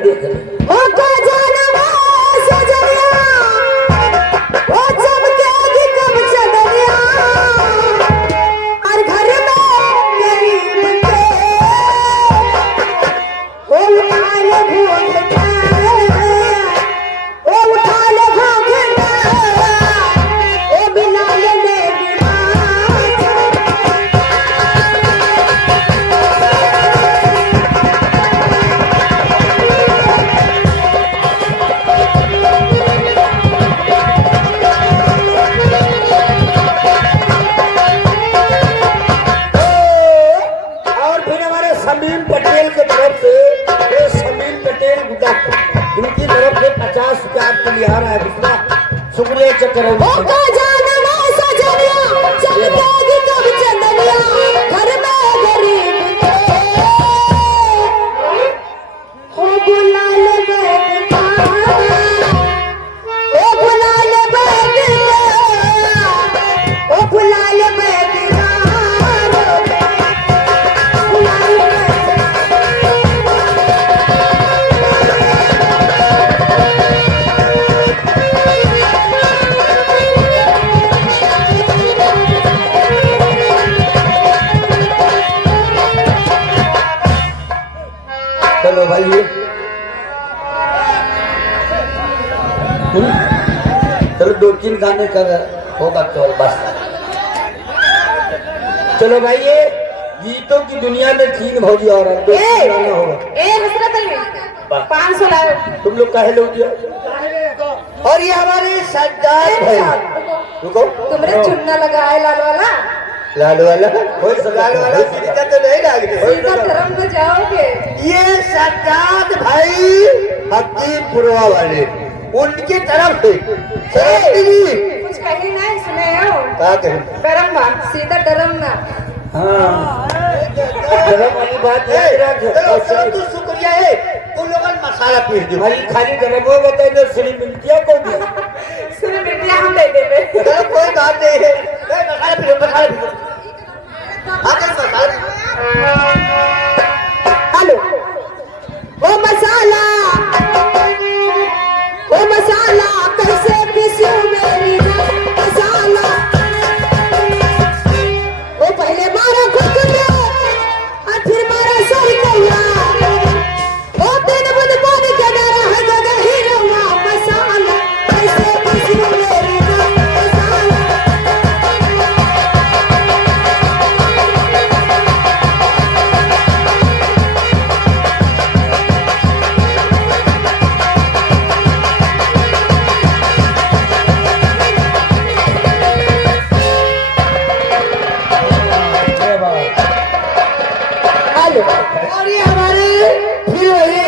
हम देख रहे इनकी तरफ से 50 रुपया आपको लिया रहा है दूसरा शुक्रिया चक्कर चलो भाई चलो 2-3 गाने का होगा तो बस। चलो भाई ये गीतों की दुनिया में 3 भौजी और गाना होगा। 500 लाओ तुम लोग काहे लोग दिया। और ये हमारे सज्जाद भाई रुको तुमने चुन्ना लगाया लाल वाला लाल वाला कोई लाल वाला सीधा तो नहीं सीधा धर्म में जाओगे। ये सज्जाद भाई हकीपुरवा वाले उनकी तरफ से कुछ कहीं नहीं सुने हो क्या कहें गरम बात सीधा गरम ना। हाँ गरम वाली बात है। चलो तो शुक्रिया है तुम लोग मसाला पीस दो भाई खाली गरम हो बताए तो श्री मिंटिया को दिया श्री मिंटिया हम दे देंगे। चलो कोई बात नहीं है मसाला पीस मसाला पीस हेलो वो मसाला कैसे पीसूं मेरी मसाला वो पहले मारा खुद में और फिर मारा सही कहिया वो दिन बुध पानी के नारा है जगह ही रहुआ मसाला कैसे पीसूं मेरी मसाला। और ये हमारे फिर वही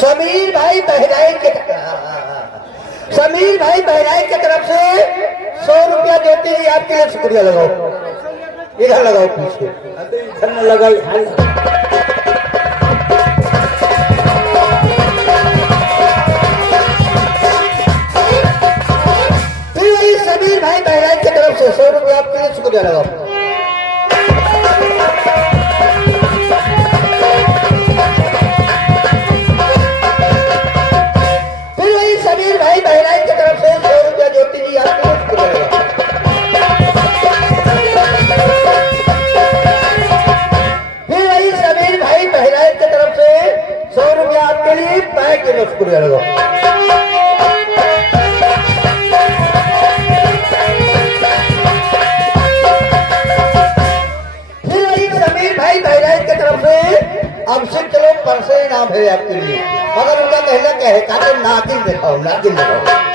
समीर भाई बहराइच के तरफ से 100 रुपया देते ही आपके लिए शुक्रिया लगाओ। इधर लगाओ पीछे इधर न लगाई फिर वही समीर भाई बहराइच की तरफ से 100 रुपया आपके लिए शुक्रिया लगाओ। शुक्रिया लगाओ। फिर वही समीर भाई बहराइच की तरफ से अब से चलो परसे इनाम है आपके लिए मगर उनका कहना क्या है काटे नागिन दिखाओ नागिन दिखाओ।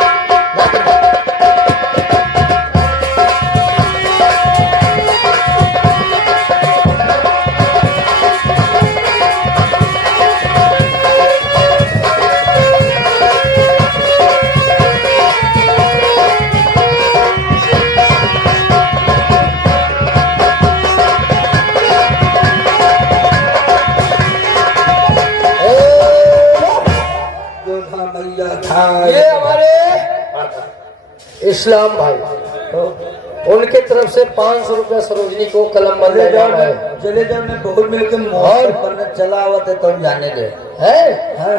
ये हमारे इस्लाम भाई उनके तरफ से 500 रुपया सरोजनी को कलम बन चले जाओ है। चले जाओ मैं बहुत मिलकर और? मोहर पर चला हुआ था तुम जाने दे है हाँ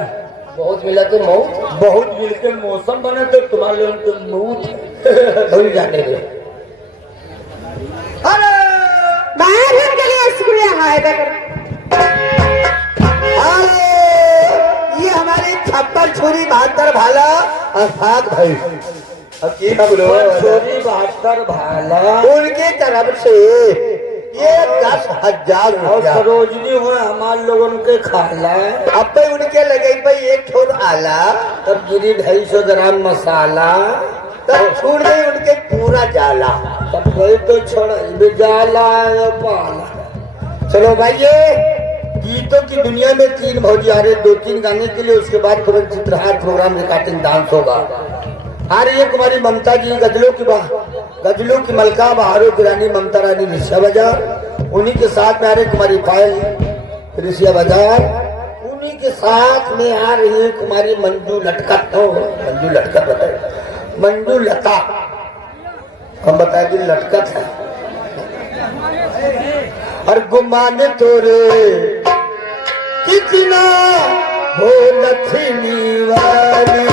बहुत मिला तो मौत बहुत मिलकर मौसम बने तो तुम्हारे लोगों के मुंह तुम जाने दे अरे बाहर हम के लिए स्कूल यहाँ आए थे अरे ये हमारे छप्पर छुरी 72 भाला और भाग भाई छोरी 72 भाला उनके तरफ से ये 10,000 और सरोजनी हुए हमारे लोगों के खाला अब पे उनके लगे भाई एक ठोर आला तब गिरी 250 ग्राम मसाला तब छूट गई उनके पूरा जाला तब गई तो छोड़ जाला पाला। चलो भाई ये गीतों की दुनिया में 3 भौजी आ रहे 2-3 गाने के लिए उसके बाद तुरंत चित्रहार प्रोग्राम रिकॉर्डिंग डांस होगा। आ रही है कुमारी ममता जी गजलों की मलका बहारों की रानी ममता रानी ऋषिया बाजार उन्हीं के साथ में आ रही कुमारी पायल ऋषिया बाजार उन्हीं के साथ में आ रही है कुमारी मंजू लटकत बताए मंजू लता हम बताए कि लटकत है और गुमाने तोरे कितना हो लक्ष्मी वाली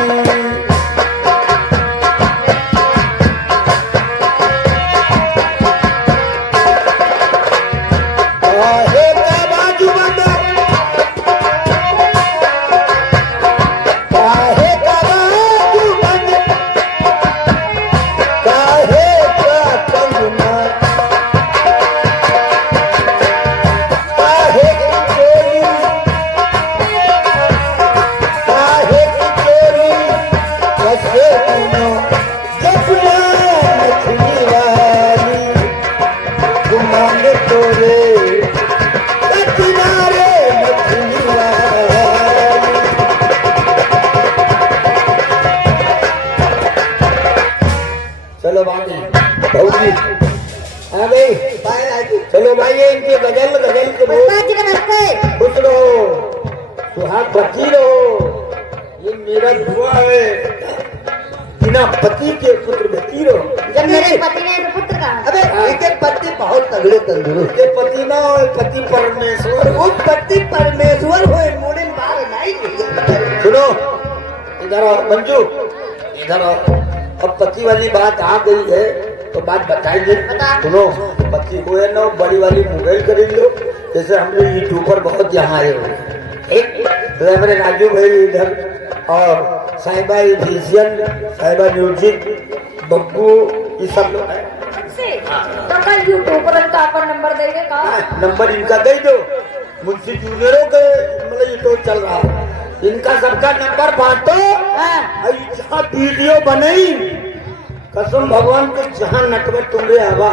चलो भाई आ गई चलो भाई ये इनके गजल के बोल खुश रहो सुहाग बची रहो ये मेरा दुआ है बिना पति के पुत्र बची रहो। जब मेरे पति ने तो पुत्र का अबे इनके पति बहुत तगड़े तंदुरुस्त के पति ना हो पति परमेश्वर वो पति परमेश्वर हो मोड़े बाहर नहीं सुनो इधर आओ मंजू इधर आओ अब पति वाली बात आ गई है तो बात बताएंगे सुनो पति को है ना बड़ी वाली मोबाइल खरीद लो जैसे हम लोग यूट्यूबर बहुत यहाँ आए हुए तो हमारे राजू भाई इधर और साहिबा एडिशन साहिबा म्यूजिक बब्बू ये सब लोग है तो कल यूट्यूब पर आपका नंबर देंगे का नंबर इनका दे दो मुझसे जूनियरों के मतलब ये तो चल रहा है इनका सबका नंबर बांटो जहाँ वीडियो बनी कसम भगवान के जहाँ नटवर तुम्हारे आवा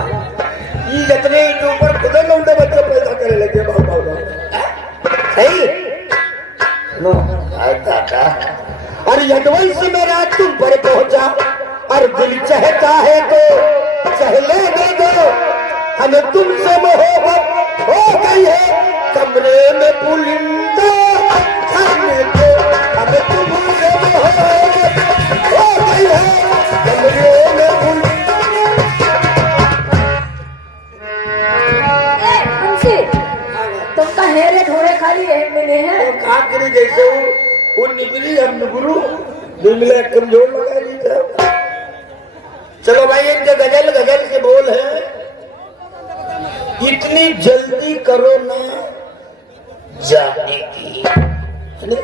ये जितने ऊपर खुद लौंडे बच्चे पैदा करे लगे सही नो दादा और यदवंश से मेरा तुम पर पहुंचा और दिल चाहता है तो चहले दे दो हमें तुमसे मोहब्बत हो गई है कमरे में पुलिंदा हमें तुमसे मोहब्बत हो गई है कमरे में तुमका हेरे ढोरे खाली मिले हैं तो का करी जैसे वो निकली हम गुरु मिले कमजोर लगा ली चलो भाई इनके गजल के बोल है इतनी जल्दी करो ना जाने की हेलो